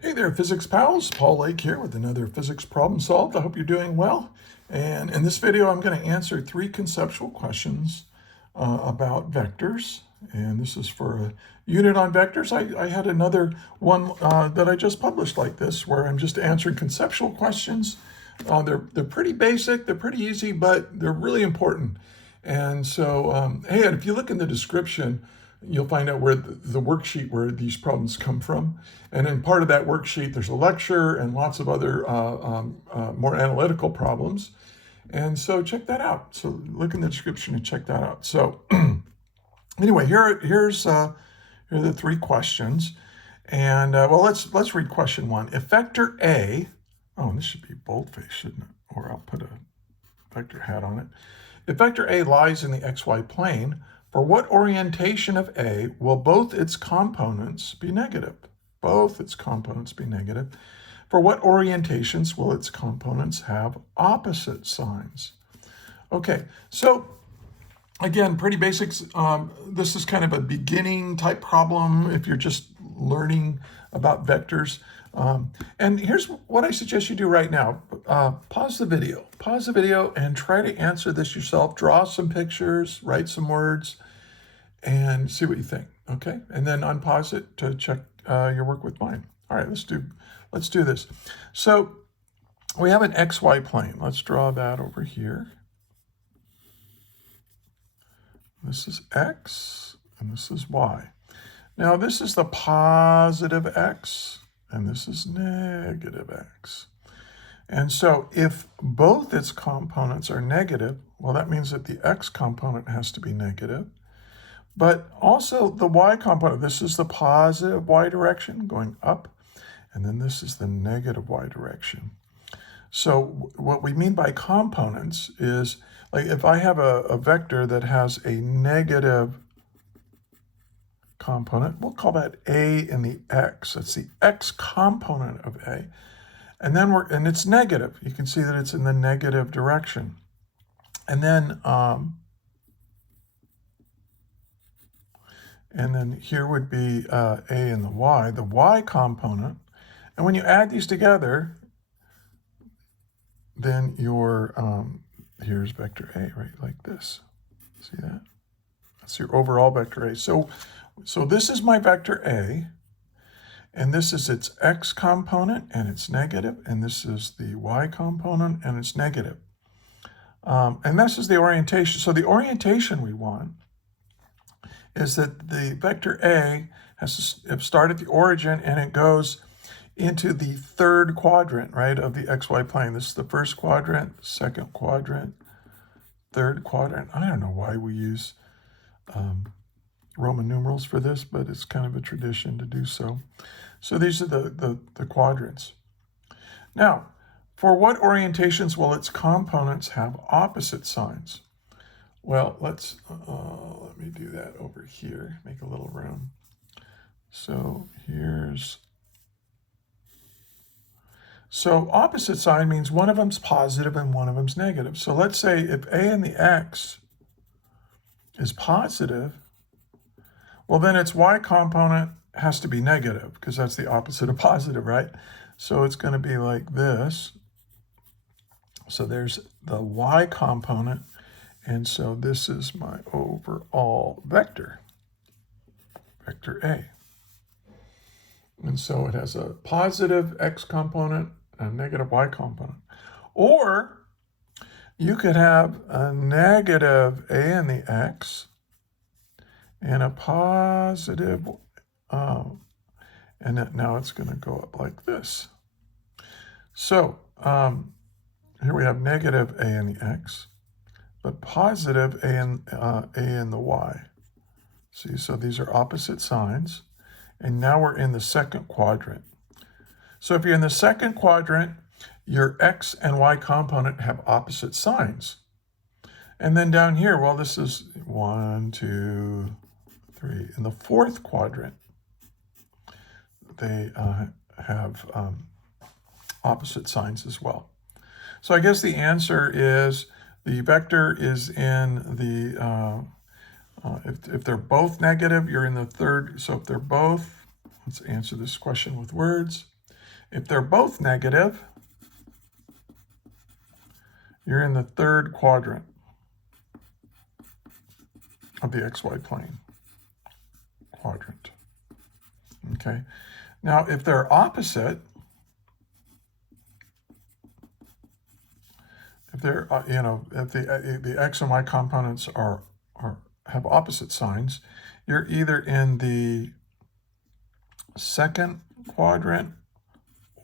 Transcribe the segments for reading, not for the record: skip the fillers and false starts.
Hey there, Physics Pals. Paul Lake here with another physics problem solved. I hope you're doing well. And in this video, I'm going to answer 3 conceptual questions about vectors. And this is for a unit on vectors. I had another one that I just published like this, where I'm just answering conceptual questions. They're pretty basic, they're pretty easy, but they're really important. And so, hey, and if you look in the description, you'll find out where the worksheet where these problems come from. And in part of that worksheet, there's a lecture and lots of other more analytical problems. And so check that out. So look in the description and check that out. So anyway, here are the 3 questions. And well, let's read question 1. If vector A, oh, this should be boldface, shouldn't it? Or I'll put a vector hat on it. If vector A lies in the xy plane, for what orientation of A will both its components be negative? Both its components be negative. For what orientations will its components have opposite signs? Okay, so again, pretty basics. This is kind of a beginning type problem if you're just learning about vectors. And here's what I suggest you do right now. Pause the video and try to answer this yourself. Draw some pictures, write some words, and see what you think, okay? And then unpause it to check your work with mine. All right, let's do this. So we have an XY plane. Let's draw that over here. This is X, and this is Y. Now this is the positive X, and this is negative X. And so if both its components are negative, well, that means that the X component has to be negative. But also the Y component, this is the positive Y direction going up, and then this is the negative Y direction. So what we mean by components is, like if I have a vector that has a negative component, we'll call that A in the X. That's the X component of A. And then and it's negative. You can see that it's in the negative direction. And then here would be A in the Y component. And when you add these together, then here's vector A, right, like this. See that? That's your overall vector A. So this is my vector A, and this is its X component, and it's negative, and this is the Y component, and it's negative. And this is the orientation. So the orientation we want is that the vector A has to start at the origin, and it goes into the 3rd quadrant, right, of the XY plane. This is the 1st quadrant, 2nd quadrant, 3rd quadrant. I don't know why we use Roman numerals for this, but it's kind of a tradition to do so. So these are the quadrants. Now, for what orientations will its components have opposite signs? Well, let me do that over here, make a little room. So so opposite sign means one of them's positive and one of them's negative. So let's say if A in the X is positive, well, then its Y component has to be negative because that's the opposite of positive, right? So it's going to be like this. So there's the Y component, and so this is my overall vector, vector A. And so it has a positive X component and a negative Y component. Or you could have a negative A in the X and a positive, and now it's going to go up like this. So here we have negative A in the X, but positive A in the Y. See, so these are opposite signs. And now we're in the 2nd quadrant. So if you're in the 2nd quadrant, your X and Y component have opposite signs. And then down here, well, this is 1, 2, 3. In the 4th quadrant, they have opposite signs as well. So I guess the answer is the vector is in the if they're both negative, you're in the 3rd. So if they're both, let's answer this question with words. If they're both negative, you're in the third quadrant of the xy plane quadrant. Okay. Now, if they're opposite, if they're if the x and y components have opposite signs, you're either in the second quadrant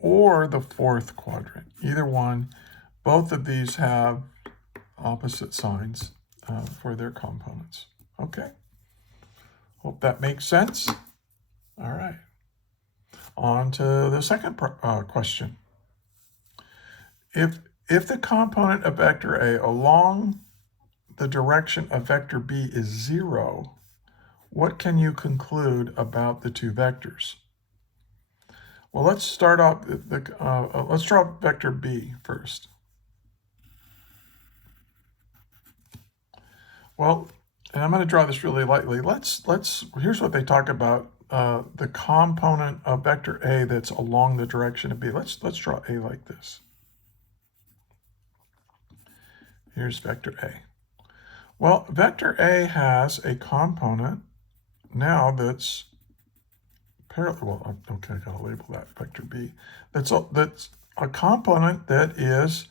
or the fourth quadrant. Either one. Both of these have opposite signs for their components. Okay. Hope that makes sense. All right. On to the second question. If the component of vector A along the direction of vector B is 0, what can you conclude about the two vectors? Well, let's start off. Let's draw vector B first. Well, and I'm going to draw this really lightly. Here's what they talk about. The component of vector A that's along the direction of B. Let's draw A like this. Here's vector A. Well, vector A has a component now that's parallel. Well, okay, I gotta label that vector B. That's a component that is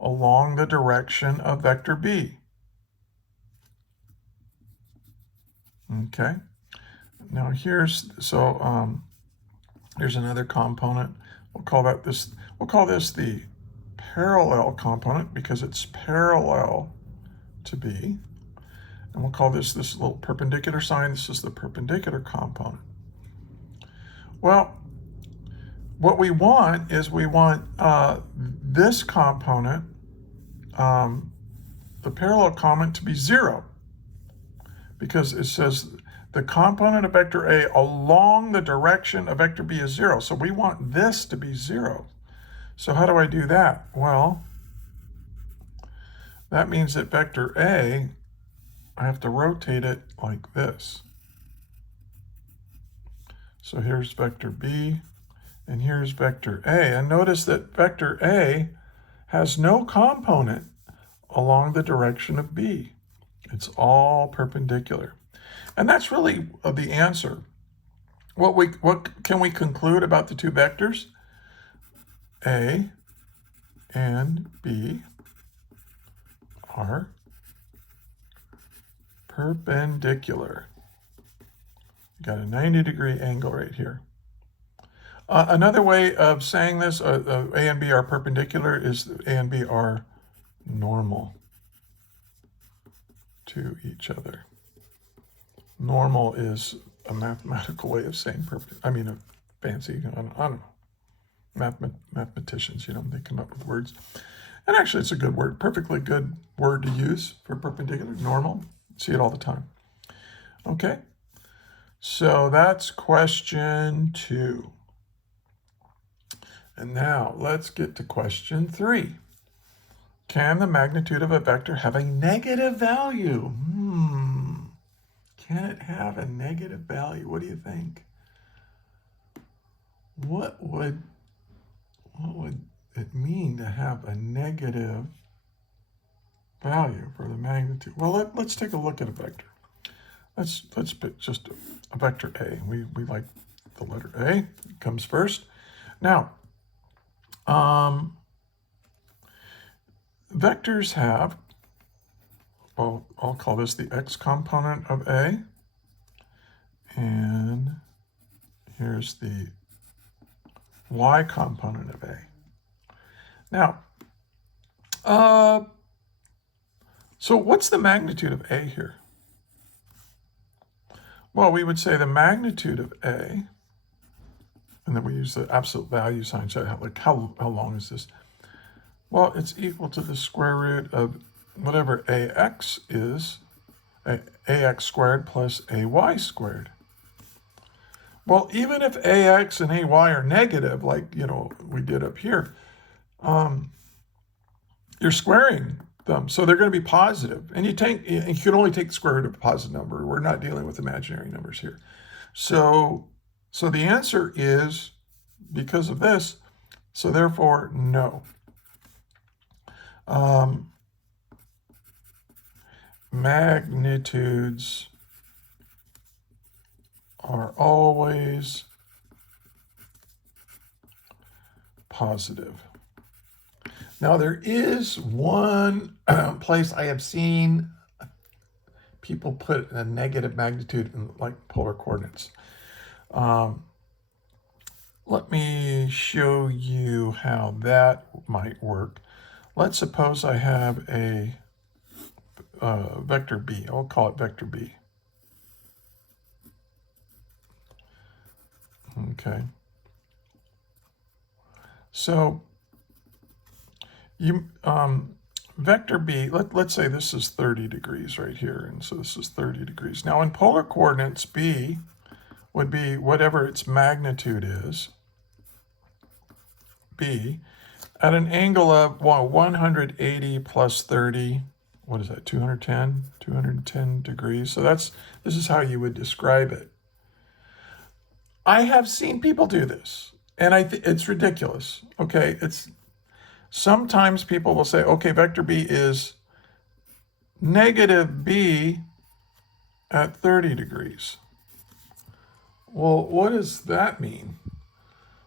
along the direction of vector B. Okay. Now here's another component. We'll call this the parallel component because it's parallel to B. And we'll call this little perpendicular sign. This is the perpendicular component. Well, what we want is this component, the parallel component, to be 0. Because it says the component of vector A along the direction of vector B is 0. So we want this to be 0. So how do I do that? Well, that means that vector A, I have to rotate it like this. So here's vector B, and here's vector A. And notice that vector A has no component along the direction of B. It's all perpendicular. And that's really the answer. What can we conclude about the two vectors? A and B are perpendicular. Got a 90-degree angle right here. Another way of saying this, A and B are perpendicular, is A and B are normal to each other. Normal is a mathematical way of saying a fancy, I don't know. Mathematicians, they come up with words. And actually, it's a good word, perfectly good word to use for perpendicular, normal. See it all the time. Okay, so that's question 2. And now let's get to question 3. Can the magnitude of a vector have a negative value? Can it have a negative value? What do you think? What would it mean to have a negative value for the magnitude? Well, let's take a look at a vector. Let's pick just a vector A. We like the letter A. It comes first. Now, vectors have, well, I'll call this the x component of A, and here's the y component of A. Now, so what's the magnitude of A here? Well, we would say the magnitude of A, and then we use the absolute value sign. So how long is this? Well, it's equal to the square root of whatever AX is, AX squared plus AY squared. Well, even if AX and AY are negative, like, we did up here, you're squaring them. So they're going to be positive. And you can only take the square root of a positive number. We're not dealing with imaginary numbers here. So the answer is, because of this, So therefore, no. Magnitudes are always positive. Now, there is one place I have seen people put a negative magnitude in like polar coordinates. Let me show you how that might work. Let's suppose I have a vector b. I'll call it vector b. Okay. So you vector b, let's say this is 30 degrees right here, and so this is 30 degrees. Now in polar coordinates, b would be whatever its magnitude is, b, at an angle of 180 plus 30, what is that, 210 degrees. So this is how you would describe it. I have seen people do this, and it's ridiculous. Okay, sometimes people will say, okay, vector b is negative b at 30 degrees. Well, what does that mean?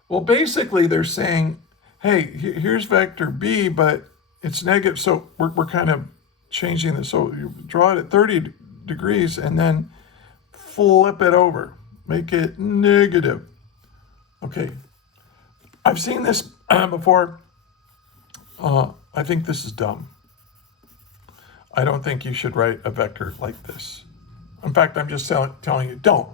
Well, basically they're saying, hey, here's vector b, but it's negative. So we're kind of changing this. So you draw it at 30 degrees and then flip it over. Make it negative. Okay. I've seen this before. I think this is dumb. I don't think you should write a vector like this. In fact, I'm just telling you, don't.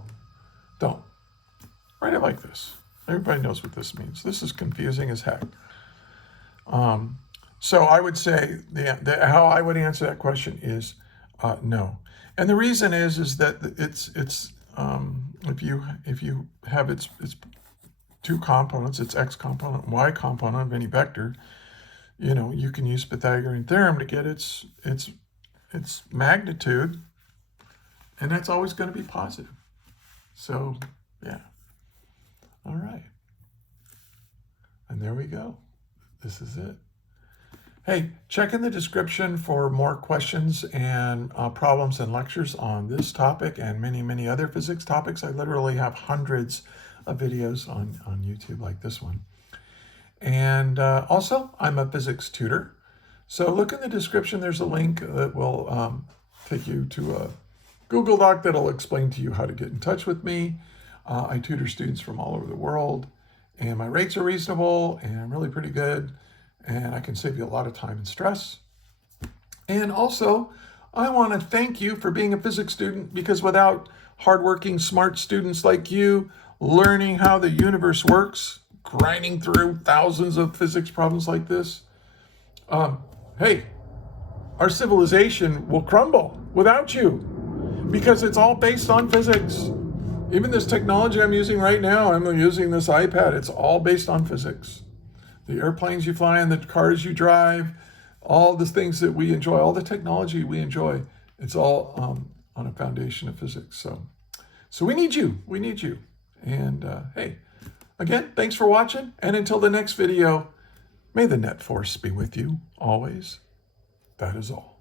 Write it like this. Everybody knows what this means. This is confusing as heck. So I would say how I would answer that question is no. And the reason is that it's if you have its two components, its x component, y component of any vector, you can use Pythagorean theorem to get its magnitude, and that's always going to be positive. So yeah. All right. And there we go. This is it. Hey, check in the description for more questions and problems and lectures on this topic and many, many other physics topics. I literally have hundreds of videos on YouTube like this one. And also, I'm a physics tutor. So look in the description. There's a link that will take you to a Google Doc that'll explain to you how to get in touch with me. I tutor students from all over the world, and my rates are reasonable and really pretty good, and I can save you a lot of time and stress. And also, I want to thank you for being a physics student, because without hardworking, smart students like you learning how the universe works, grinding through thousands of physics problems like this, hey, our civilization will crumble without you, because it's all based on physics. Even this technology I'm using right now, I'm using this iPad, it's all based on physics. The airplanes you fly in, the cars you drive, all the things that we enjoy, all the technology we enjoy, it's all on a foundation of physics. So we need you. And hey, again, thanks for watching. And until the next video, may the net force be with you always. That is all.